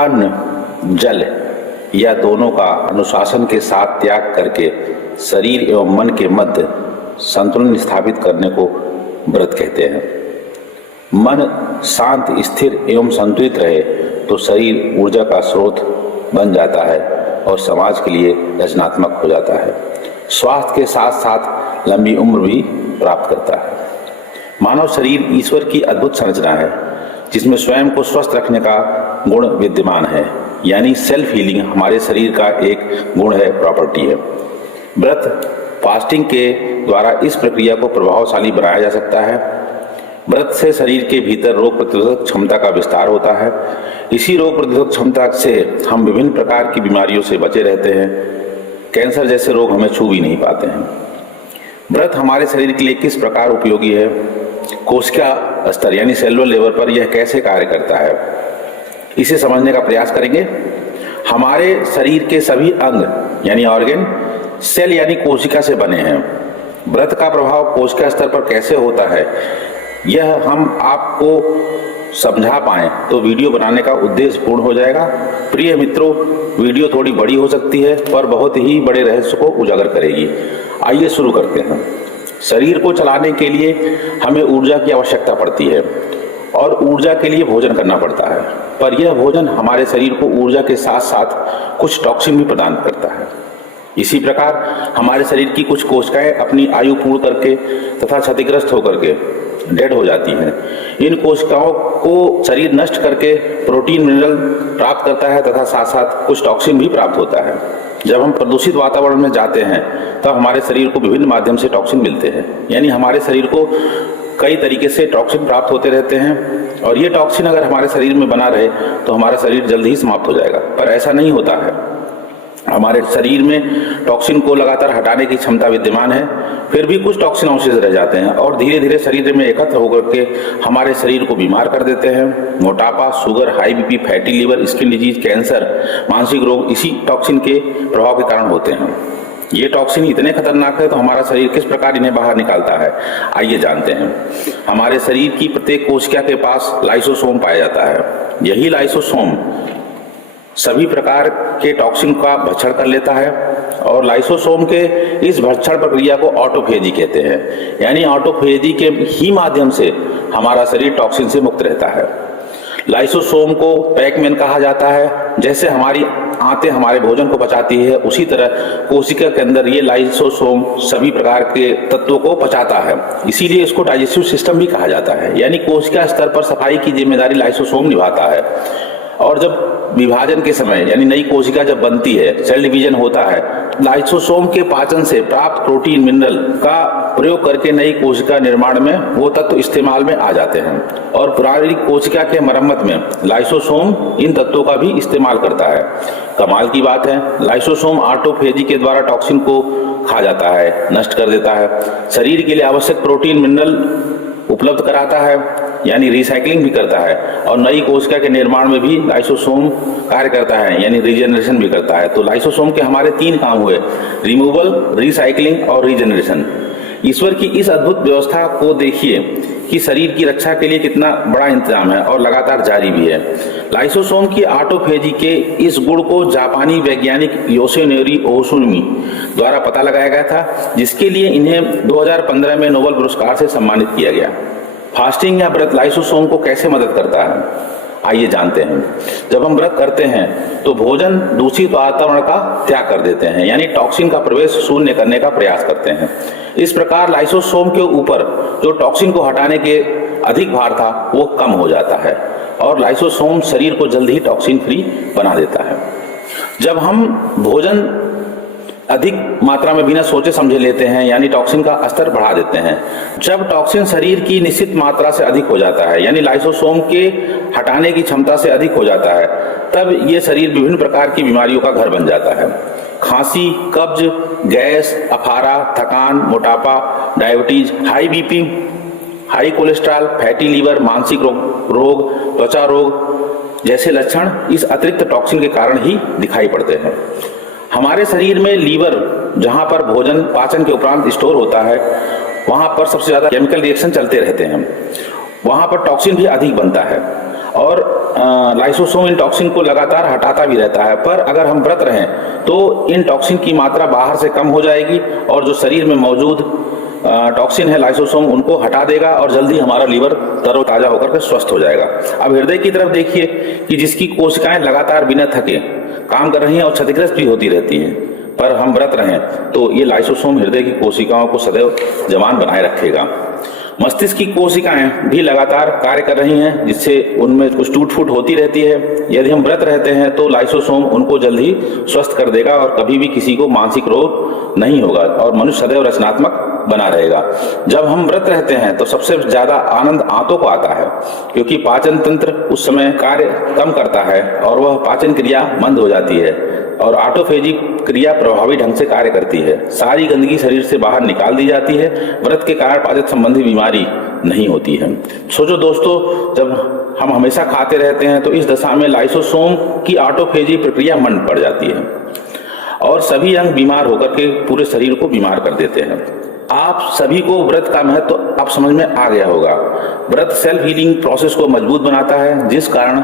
अन्न, जल या दोनों का अनुशासन के साथ त्याग करके शरीर एवं मन के मध्य संतुलन स्थापित करने को व्रत कहते हैं। मन शांत, स्थिर एवं संतुलित रहे तो शरीर ऊर्जा का स्रोत बन जाता है और समाज के लिए रचनात्मक हो जाता है। स्वास्थ्य के साथ साथ लंबी उम्र भी प्राप्त करता है। मानव शरीर ईश्वर की अद्भुत संरचना है जिसमें स्वयं को स्वस्थ रखने का गुण विद्यमान है, यानी सेल्फ हीलिंग हमारे शरीर का एक गुण है, प्रॉपर्टी है। व्रत फास्टिंग के द्वारा इस प्रक्रिया को प्रभावशाली बनाया जा सकता है। व्रत से शरीर के भीतर रोग प्रतिरोधक क्षमता का विस्तार होता है। इसी रोग प्रतिरोधक क्षमता से हम विभिन्न प्रकार की बीमारियों से बचे रहते हैं। कैंसर जैसे रोग हमें छू भी नहीं पाते हैं। व्रत हमारे शरीर के लिए किस प्रकार उपयोगी है? कोशिका स्तर यानी सेलुलर लेवल पर यह कैसे कार्य करता है, इसे समझने का प्रयास करेंगे। हमारे शरीर के सभी अंग यानी ऑर्गन सेल यानी कोशिका से बने हैं। व्रत का प्रभाव कोशिका स्तर पर कैसे होता है, यह हम आपको समझा पाएं तो वीडियो बनाने का उद्देश्य पूर्ण हो जाएगा। प्रिय मित्रों, वीडियो थोड़ी बड़ी हो सकती है पर बहुत ही बड़े रहस्य को उजागर करेगी। आइए शुरू करते हैं। शरीर को चलाने के लिए हमें ऊर्जा की आवश्यकता पड़ती है और ऊर्जा के लिए भोजन करना पड़ता है, पर यह भोजन हमारे शरीर को ऊर्जा के साथ साथ कुछ टॉक्सिन भी प्रदान करता है। इसी प्रकार हमारे शरीर की कुछ कोशिकाएं अपनी आयु पूर्ण करके तथा क्षतिग्रस्त होकर के डेड हो जाती हैं। इन कोशिकाओं को शरीर नष्ट करके प्रोटीन, मिनरल प्राप्त करता है तथा साथ साथ कुछ टॉक्सिन भी प्राप्त होता है। जब हम प्रदूषित वातावरण में जाते हैं तब हमारे शरीर को विभिन्न माध्यम से टॉक्सिन मिलते हैं, यानी हमारे शरीर को कई तरीके से टॉक्सिन प्राप्त होते रहते हैं और ये टॉक्सिन अगर हमारे शरीर में बना रहे तो हमारा शरीर जल्द ही समाप्त हो जाएगा, पर ऐसा नहीं होता है। हमारे शरीर में टॉक्सिन को लगातार हटाने की क्षमता विद्यमान है, फिर भी कुछ टॉक्सिन अवशेष रह जाते हैं और धीरे धीरे शरीर में एकत्र होकर के हमारे शरीर को बीमार कर देते हैं। मोटापा, sugar, high BP, fatty liver, skin disease, cancer, मानसिक रोग इसी टॉक्सिन के प्रभाव के कारण होते हैं। ये टॉक्सिन इतने खतरनाक है तो हमारा शरीर किस प्रकार इन्हें बाहर निकालता है, आइए जानते हैं। हमारे शरीर की प्रत्येक कोशिका के पास लाइसोसोम पाया जाता है। यही लाइसोसोम सभी प्रकार के टॉक्सिन का भक्षण कर लेता है और लाइसोसोम के इस भक्षण प्रक्रिया को ऑटोफेजी कहते हैं, यानी ऑटोफेजी के ही माध्यम से हमारा शरीर टॉक्सिन से मुक्त रहता है। लाइसोसोम को पैकमैन कहा जाता है। जैसे हमारी आंतें हमारे भोजन को पचाती है, उसी तरह कोशिका के अंदर ये लाइसोसोम सभी प्रकार के तत्वों को पचाता है। इसीलिए इसको डाइजेस्टिव सिस्टम भी कहा जाता है, यानी कोशिका स्तर पर सफाई की जिम्मेदारी लाइसोसोम निभाता है। और जब विभाजन के समय यानी नई कोशिका जब बनती है, सेल डिवीजन होता है, लाइसोसोम के पाचन से प्राप्त प्रोटीन, मिनरल का प्रयोग करके नई कोशिका निर्माण में वो तत्व इस्तेमाल में आ जाते हैं और पुरानी कोशिका के मरम्मत में लाइसोसोम इन तत्वों का भी इस्तेमाल करता है। कमाल की बात है, लाइसोसोम ऑटोफेजी के द्वारा टॉक्सिन को खा जाता है, नष्ट कर देता है, शरीर के लिए आवश्यक प्रोटीन, मिनरल उपलब्ध कराता है, यानी रिसाइकलिंग भी करता है और नई कोशिका के निर्माण में भी लाइसोसोम कार्य करता है, यानी रीजनरेशन भी करता है। तो लाइसोसोम के हमारे 3 काम हुए, रिमूवल, रिसाइकलिंग और रीजनरेशन। ईश्वर की इस अद्भुत व्यवस्था को देखिए कि शरीर की रक्षा के लिए कितना बड़ा इंतजाम है और लगातार जारी भी है। लाइसोसोम की ऑटोफेजी के इस गुण को जापानी वैज्ञानिक योशिनोरी ओसुमी द्वारा पता लगाया गया था, जिसके लिए इन्हें 2015 में नोबेल पुरस्कार से सम्मानित किया गया। फास्टिंग या व्रत लाइसोसोम को कैसे मदद करता है, आइए जानते हैं। जब हम व्रत करते हैं तो भोजन दूषित वातावरण का त्याग कर देते हैं, यानी टॉक्सिन का प्रवेश शून्य करने का प्रयास करते हैं। इस प्रकार लाइसोसोम के ऊपर जो टॉक्सिन को हटाने के अधिक भार था वो कम हो जाता है और लाइसोसोम शरीर को जल्द ही टॉक्सिन फ्री बना देता है। जब हम भोजन अधिक मात्रा में बिना सोचे समझे लेते हैं, यानी टॉक्सिन का स्तर बढ़ा देते हैं। जब टॉक्सिन शरीर की निश्चित मात्रा से अधिक हो जाता है, यानी लाइसोसोम के हटाने की क्षमता से अधिक हो जाता है, तब ये शरीर विभिन्न प्रकार की बीमारियों का घर बन जाता है। खांसी, कब्ज, गैस, अफारा, थकान, मोटापा, diabetes, high BP, high cholesterol, fatty liver, मानसिक रोग, त्वचा रोग जैसे लक्षण इस अतिरिक्त टॉक्सिन के कारण ही दिखाई पड़ते हैं। हमारे शरीर में लीवर, जहां पर भोजन पाचन के उपरांत स्टोर होता है, वहां पर सबसे ज्यादा केमिकल रिएक्शन चलते रहते हैं, वहां पर टॉक्सिन भी अधिक बनता है। और लाइसोसोम इन टॉक्सिन को लगातार हटाता भी रहता है। पर अगर हम व्रत रहें तो इन टॉक्सिन की मात्रा बाहर से कम हो जाएगी और जो शरीर में मौजूद टॉक्सिन है लाइसोसोम उनको हटा देगा और जल्दी हमारा लीवर तरोताजा होकर के स्वस्थ हो जाएगा। अब हृदय की तरफ देखिए कि जिसकी कोशिकाएं लगातार बिना थके काम कर रही हैं और क्षतिग्रस्त भी होती रहती हैं, पर हम व्रत रहें तो ये लाइसोसोम हृदय की कोशिकाओं को सदैव जवान बनाए रखेगा। मस्तिष्क की कोशिकाएं भी लगातार कार्य कर रही हैं, जिससे उनमें कुछ टूट फूट होती रहती है। यदि हम व्रत रहते हैं तो लाइसोसोम उनको जल्दी स्वस्थ कर देगा और कभी भी किसी को मानसिक रोग नहीं होगा और मनुष्य सदैव रचनात्मक बना रहेगा। जब हम व्रत रहते हैं तो सबसे ज्यादा आनंद आंतों को आता है, क्योंकि पाचन तंत्र उस समय कार्य कम करता है और वह पाचन क्रिया मंद हो जाती है और ऑटोफेजी क्रिया प्रभावी ढंग से कार्य करती है। सारी गंदगी शरीर से बाहर निकाल दी जाती है। व्रत के कारण पाचन संबंधी बीमारी नहीं होती है। सोचो दोस्तों, जब हम हमेशा खाते रहते हैं तो इस दशा में लाइसोसोम की ऑटोफेजी प्रक्रिया मंद पड़ जाती है और सभी अंग बीमार होकर के पूरे शरीर को बीमार कर देते हैं। आप सभी को व्रत का महत्व अब समझ में आ गया होगा। व्रत सेल्फ हीलिंग प्रोसेस को मजबूत बनाता है, जिस कारण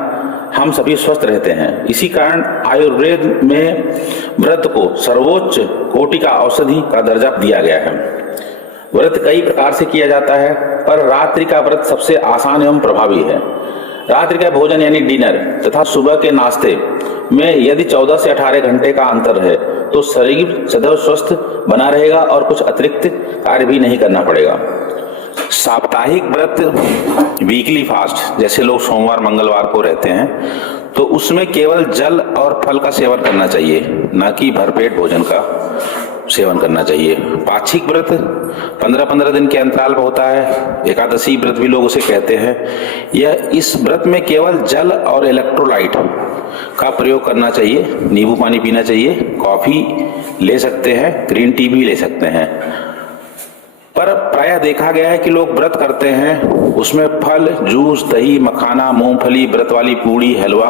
हम सभी स्वस्थ रहते हैं। इसी कारण आयुर्वेद में व्रत को सर्वोच्च कोटि का औषधि का दर्जा दिया गया है। व्रत कई प्रकार से किया जाता है, पर रात्रि का व्रत सबसे आसान एवं प्रभावी है। रात्रि का भोजन यानी डिनर तथा सुबह के नाश्ते में यदि 14 से 18 घंटे का अंतर है तो शरीर सदैव स्वस्थ बना रहेगा और कुछ अतिरिक्त कार्य भी नहीं करना पड़ेगा। साप्ताहिक व्रत वीकली फास्ट जैसे लोग सोमवार मंगलवार को रहते हैं तो उसमें केवल जल और फल का सेवन करना चाहिए, न कि भरपेट भोजन का सेवन करना चाहिए। पाक्षिक व्रत 15-15 दिन के अंतराल पर होता है। एकादशी व्रत भी लोग उसे कहते हैं। यह इस व्रत में केवल जल और इलेक्ट्रोलाइट का प्रयोग करना चाहिए। नींबू पानी पीना चाहिए, कॉफी ले सकते हैं, ग्रीन टी भी ले सकते हैं। पर प्रायः देखा गया है कि लोग व्रत करते हैं उसमें फल, जूस, दही, मखाना, मूंगफली, व्रत वाली पूड़ी, हलवा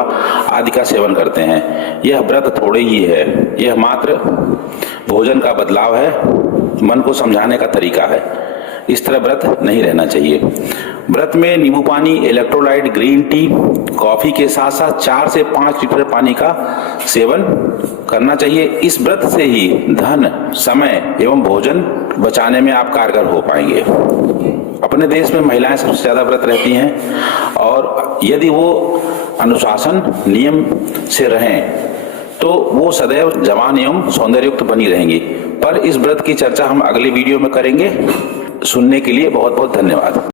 आदि का सेवन करते हैं। यह व्रत थोड़े ही है, यह मात्र भोजन का बदलाव है, मन को समझाने का तरीका है। इस तरह व्रत नहीं रहना चाहिए। व्रत में नींबू पानी, इलेक्ट्रोलाइट, ग्रीन टी, कॉफी के साथ साथ 4 से 5 लीटर पानी का सेवन करना चाहिए। इस व्रत से ही धन, समय एवं भोजन बचाने में आप कारगर हो पाएंगे। अपने देश में महिलाएं सबसे ज्यादा व्रत रहती हैं और यदि वो अनुशासन नियम से रहें तो वो सदैव जवान एवं सौंदर्ययुक्त बनी रहेंगी। पर इस व्रत की चर्चा हम अगले वीडियो में करेंगे। सुनने के लिए बहुत बहुत धन्यवाद।